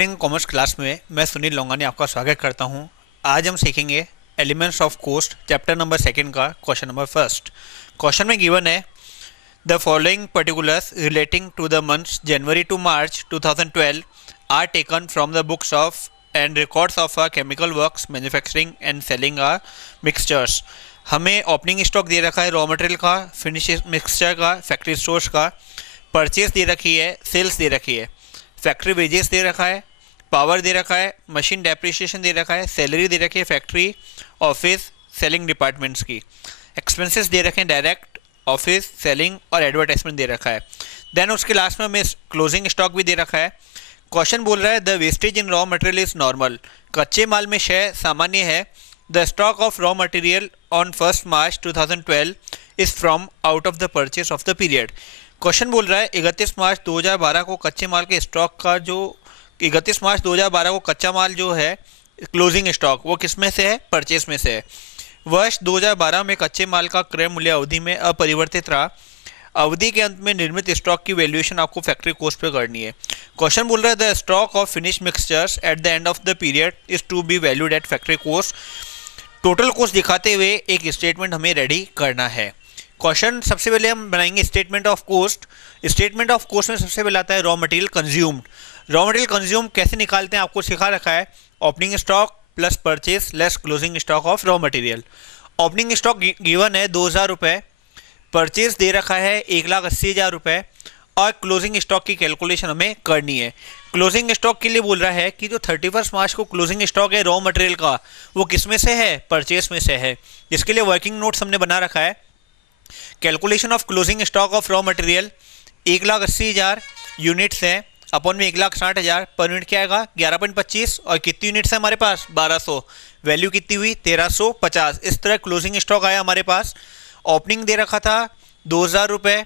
Trading commerce class में मैं सुनील लोंगानी आपका स्वागत करता हूं। आज हम सीखेंगे elements of cost chapter number second का क्वेश्चन नंबर फर्स्ट। क्वेश्चन में गिवन है the following particulars relating to the months January to March 2012 are taken from the books of and records of a chemical works manufacturing and selling a mixtures. हमें opening stock दे रखा है raw material का, finish mixture का, factory stores का, purchase दे रखी है, सेल्स दे रखी है, फैक्ट्री वेजेस दे रखा है, पावर दे रखा है, मशीन डेप्रिसिएशन दे रखा है, सैलरी दे रखी है फैक्ट्री, ऑफिस, सेलिंग डिपार्टमेंट्स की, एक्सपेंसेस दे रखे हैं डायरेक्ट, ऑफिस, सेलिंग और एडवर्टाइजमेंट दे रखा है। देन उसके लास्ट में हमें क्लोजिंग स्टॉक भी दे रखा है। क्वेश्चन बोल रहा है the wastage in raw material is normal. कच्चे माल में क्षय सामान्य है। The stock of raw material on 1 March 2012 is from out of the purchase of the period. Question बोल रहा है 31 मार्च 2012 को कच्चे माल के स्टॉक का जो 31 मार्च 2012 को कच्चा माल जो है क्लोजिंग स्टॉक वो किस में से है? परचेस में से है। वर्ष 2012 में कच्चे माल का क्रय मूल्य अवधि में अपरिवर्तित रहा। अवधि के अंत में निर्मित स्टॉक की वैल्यूएशन आपको फैक्ट्री कॉस्ट पे करनी है। क्वेश्चन बोल रहा है the stock of finish mixtures at the end of the period is to be valued at factory cost. Total cost दिखाते हुए एक स्टेटमेंट हमें रेडी करना है। क्वेश्चन सबसे पहले हम बनाएंगे statement of cost. Statement of cost में सबसे पहले आता है raw material consumed. Raw material consume कैसे निकालते हैं आपको सिखा रखा है। Opening stock plus purchase less closing stock of raw material. Opening stock given है 2000 रुपये, परचेस दे रखा है 1,80,000 रुपये और क्लोजिंग स्टॉक की कैलकुलेशन हमें करनी है। क्लोजिंग स्टॉक के लिए बोल रहा है कि जो 31 मार्च को क्लोजिंग स्टॉक है रॉ मटेरियल का वो किस में से है? परचेस में से है। जिसके लिए वर्किंग नोट्स हमने बना रखा है। Calculation of closing stock of raw material 1,80,000 units हैं अपॉन में 1,60,000 पर यूनिट क्या आएगा? 11.25 और कितनी यूनिट्स है हमारे पास? 1200। वैल्यू कितनी हुई? 1350। इस तरह क्लोजिंग स्टॉक आया हमारे पास। ओपनिंग दे रखा था 2,000 रुपये,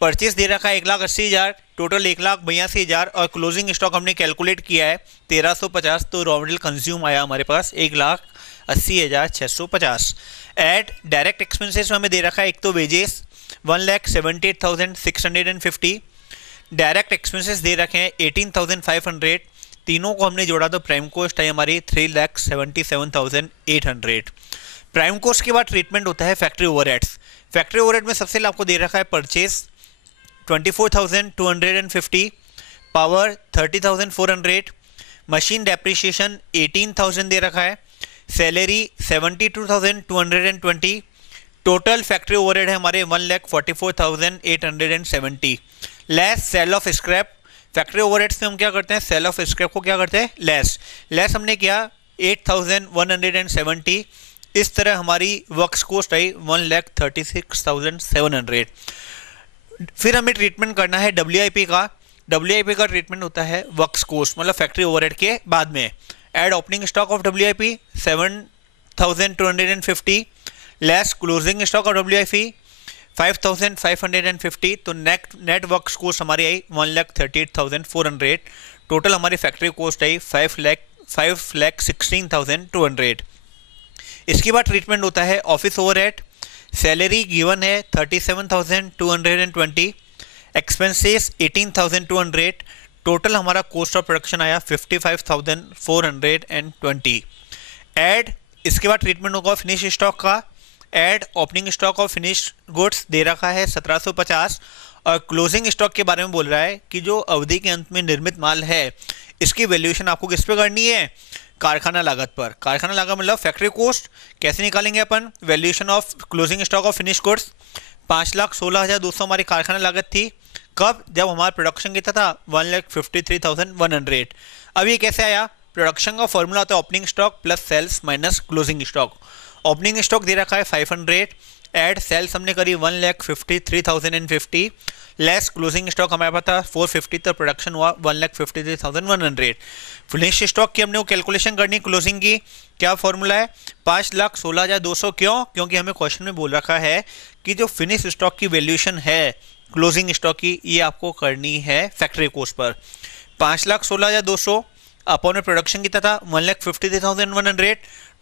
परचेस दे रखा है 1,80,000, टोटल 1,82,000 और क्लोजिंग स्टॉक हमने कैलकुलेट किया है 1350। तो रॉ मटेरियल कंज्यूम आया हमारे पास 1,80,650। एड डायरेक्ट एक्सपेंसेस में हमें दे रखा है एक तो वेजेस 1,78,650, डायरेक्ट एक्सपेंसेस दे रखे हैं 18,500। तीनों को हमने जोड़ा तो प्राइम कॉस्ट है हमारी 3,77,800। प्राइम कॉस्ट के बाद ट्रीटमेंट होता है फैक्ट्री ओवरहेड्स। फैक्ट्री ओवरहेड में सबसे आपको दे रखा है परचेस 24,250, पावर 30,400, मशीन डेप्रिसिएशन 18,000 दे रखा है, सैलरी 72,220, टोटल फैक्ट्री ओवरहेड है हमारे 1,44,870 less sale of scrap. Factory overheads में हम क्या करते हैं? सेल ऑफ स्क्रैप को क्या करते हैं? लेस हमने किया 8,170। इस तरह हमारी वर्क्स कॉस्ट आई 1,36,700। फिर हमें ट्रीटमेंट करना है WIP का। WIP का ट्रीटमेंट होता है वर्क्स कॉस्ट मतलब फैक्ट्री ओवरहेड के बाद में। Add opening stock of WIP 7,250 less closing stock of WIP 5,550। तो नेट वर्क्स कॉस्ट हमारी आई 1,38,400। टोटल हमारी फैक्ट्री कॉस्ट आई 5,16,200। इसके बाद ट्रीटमेंट होता है ऑफिस ओवरहेड। सैलरी गिवन है 37,220, एक्सपेंसेस 18,200, टोटल हमारा कॉस्ट ऑफ प्रोडक्शन आया 55,420। एड इसके बाद ट्रीटमेंट होगा फिनिश स्टॉक का। Add opening stock of finish goods दे रखा है 1750 और क्लोजिंग स्टॉक के बारे में बोल रहा है कि जो अवधि के अंत में निर्मित माल है इसकी वैल्यूएशन आपको किस पे करनी है? कारखाना लागत पर। कारखाना लागत मतलब फैक्ट्री कॉस्ट। कैसे निकालेंगे अपन? Valuation of closing stock of finish goods 5,16,200 हमारी कारखाना लागत थी। कब? जब हमारा प्रोडक्शन कितना था 1,53,100। अब ये कैसे आया? प्रोडक्शन का फॉर्मूला होता है opening stock plus sales minus closing stock. Opening stock दे रखा है 500, एड सेल्स हमने करी 1,53,050 लेस क्लोजिंग स्टॉक हमारे पास था 450, तो प्रोडक्शन हुआ 1,53,100। फिनिश स्टॉक की हमने वो कैलकुलेशन करनी क्लोजिंग की। क्या फॉर्मूला है? 5,16,200। क्यों? क्योंकि हमें क्वेश्चन में बोल रखा है कि जो फिनिश स्टॉक की वैल्यूएशन है क्लोजिंग स्टॉक की ये आपको करनी है फैक्ट्री कॉस्ट पर। 5,16,200 अपॉन में प्रोडक्शन कितना था 1,53,100,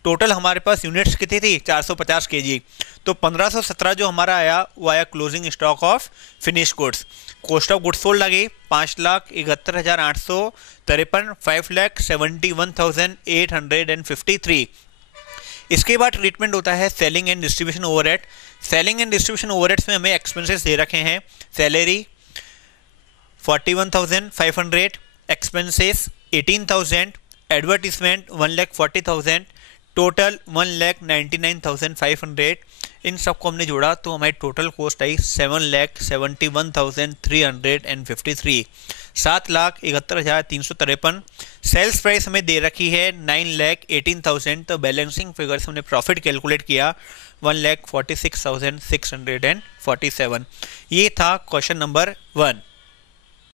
टोटल हमारे पास यूनिट्स कितनी थी 450 केजी, तो 1517 जो हमारा आया वो आया closing stock of finish goods. Cost of goods sold लगी 5,71,853, 5,71,853। इसके बाद ट्रीटमेंट होता है selling and distribution overhead. Selling and distribution overheads में हमें एक्सपेंसेस दे रखे हैं, सैलरी 41,500, एक्सपेंसेस 18,000, एडवर्टीजमेंट 1,40,000, टोटल 1,99,500। इन सबको हमने जोड़ा तो हमारी टोटल कॉस्ट आई 7,71,353, 7,71,353। सेल्स प्राइस हमें दे रखी है 9,18,000, तो बैलेंसिंग फिगर्स हमने प्रॉफिट कैलकुलेट किया 1,46,647। ये था क्वेश्चन नंबर 1।